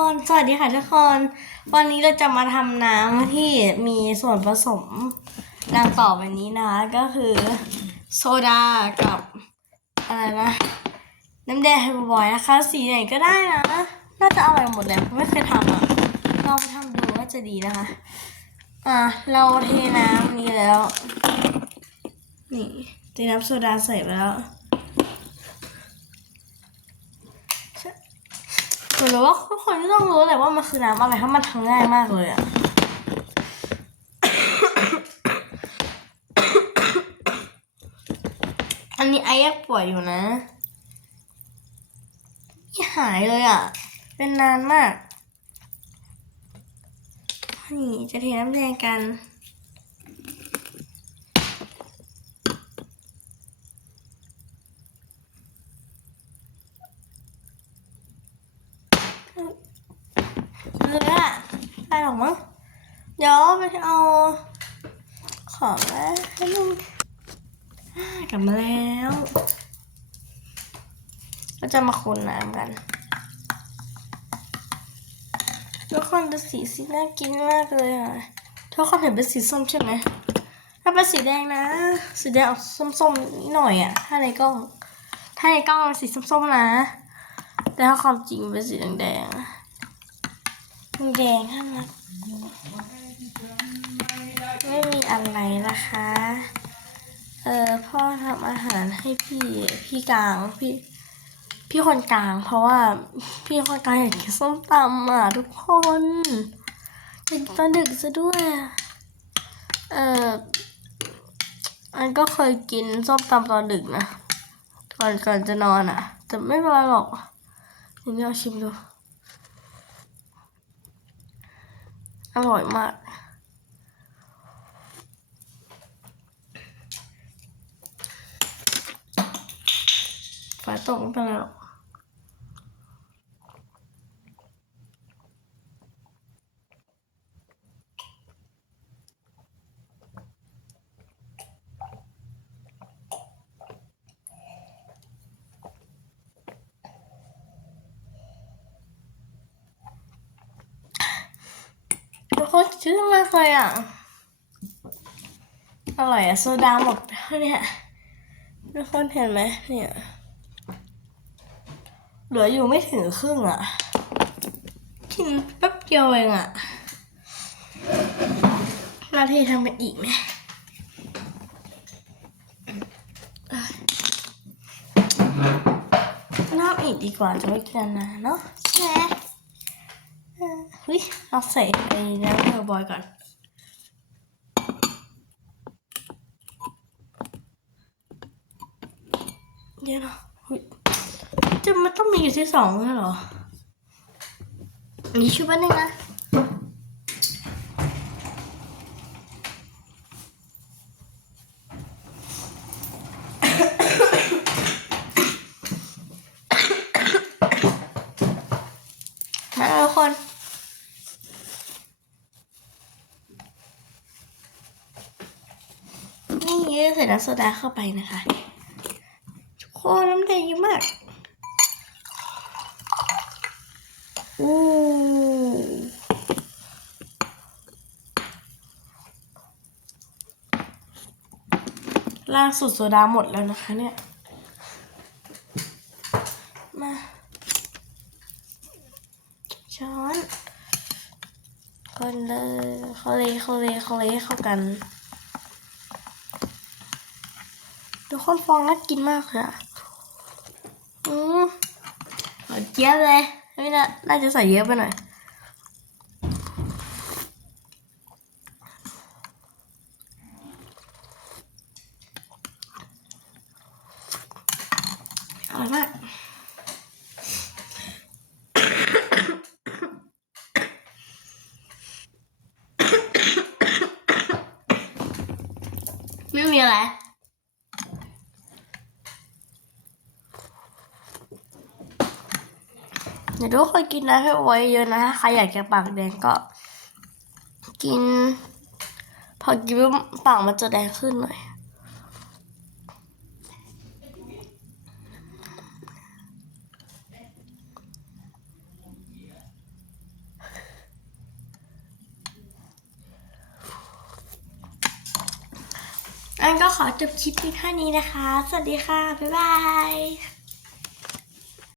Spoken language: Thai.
สวัสดีค่ะทุกคน วันนี้เราจะมาทำน้ำที่มีส่วนผสมดังต่อไปนี้นะคะก็คือโซดากับอะไรนะ น้ำแดงไฮบอยนะคะ สีไหนก็ได้นะ น่าจะอร่อยหมดเลยไม่เคยทำอะลองไปทำดูว่าจะดีนะคะ อะ เราเทน้ำนี้แล้ว นี่เทน้ำโซดาใส่ไปแล้ว เหมือว่าทุกคนก็ต้องรู้แหละว่ามันคือน้ำอะไรเพราะมันทำง่ายมากเลยอะอันนี้ไอ้ยังป่วยอยู่นะนี่หายเลยอะเป็นนานมากนี่จะเทน้ำแดงกัน เลยอได้หรอกมั้งเดี๋ยวไปเอาของแล้วให้ลุงอ่ากลับมาแล้วเราจะมาคนน้ำกันทุกคนดูสีสีน่ากินมากเลยอะทุกคนเห็นเป็นสีส้มใช่ไหมถ้าเป็นสีแดงนะ สีแดงออกส้มๆนิดหน่อยอะ ถ้าในกล้อง ถ้าในกล้องเป็นสีส้มๆนะ แต่ถ้าความจริงเป็นสีแดงๆ แดงข้างนไม่มีอะไรนะคะ เออพ่อทำอาหารให้พี่พี่กลางพี่พี่คนกลาง เพราะว่าพี่คนกลางอยากกินส้มตำอะทุกคนอยากกินตอนดึกซะด้วย เอออันก็เคยกินส้มตำตอนดึกนะก่อนก่อนจะนอนอะ แต่ไม่เป็นไรหรอกเดี๋ยวเอาชิมดู อร่อยมาก ฝาตกไม่เป็นไรหรอก ทุกคนชื่อมากเลยอะ อร่อยอะโซดาหมดไปแล้วเนี่ยทุกคนเห็นไหมเนี่ย เหลืออยู่ไม่ถึงครึ่งอะ กินแป๊บเดียวเองอะนาทีทำเป็นอีกไหมน้ำอีกดีกว่าจะไม่กินนานเนาะใช่ ฮ้ยเอาใส่ไอ้น้ำเทอร์บอยก่อนเดี๋ยวนะจะมันต้องมีอยู่ที่สองเลยเหรอนี่ชุบแป๊บนึงนะ มาทุกคน นี่ใส่น้ำโซดาเข้าไปนะคะทุกคน้ำแดงเยอะมากอู้ล่าสุดโซดาหมดแล้วนะคะเนี่ย มา ช้อน คนเลยเขาเลยเขาเลยเขาเลยเข้ากัน ทุกคนฟองน่ากินมากเลยอะอืมเจี๊ยบเลยไม่น่าน่าจะใส่เยอะไปหน่อยอร่อยมากไม่มีอะไร เดี๋ยวทุกคนกินนะให้ไว้เยอะนะใครอยากจะปากแดงก็ กิน พอกินปากมันจะแดงขึ้นหน่อยอันก็ขอจบคลิปเพียงเท่านี้นะคะ สวัสดีค่ะ บ๊ายบาย